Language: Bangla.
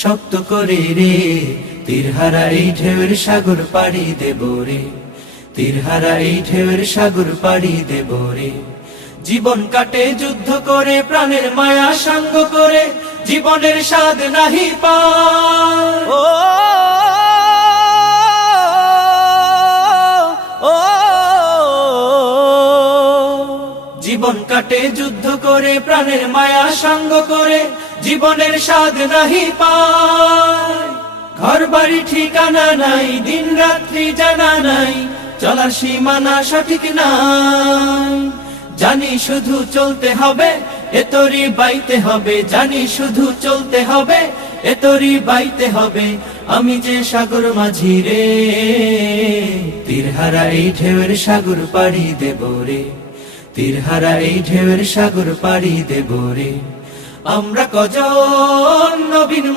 শক্ত করে রে, তীরহারা এই ঢেউয়ের সাগর পাড়ি দেব রে, তীরহারা এই ঢেউয়ের সাগর পাড়ি দেব রে। জীবন কাটে যুদ্ধ করে, প্রাণের মায়া সঙ্গ করে, জীবনের স্বাদ নাহি পায়। ও জীবন কাটে যুদ্ধ করে, প্রাণের মায়া সঙ্গ করে, জীবনের স্বাদ নাহি পায়। ঘর বাড়ি ঠিকানা নাই, দিন রাত্রি জানা নাই, চলার সীমানা সঠিক নাই। জানি শুধু চলতে হবে, এতরি বাইতে হবে, জানি শুধু চলতে হবে, এতরি বাইতে হবে। আমি যে সাগর মাঝি রে, তীরহারা এই ঢেউয়ের সাগর পাড়ি দেব রে, তীরহারা এই ঢেউয়ের সাগর পাড়ি দেব রে। আমরা কজন নবীন মাঝি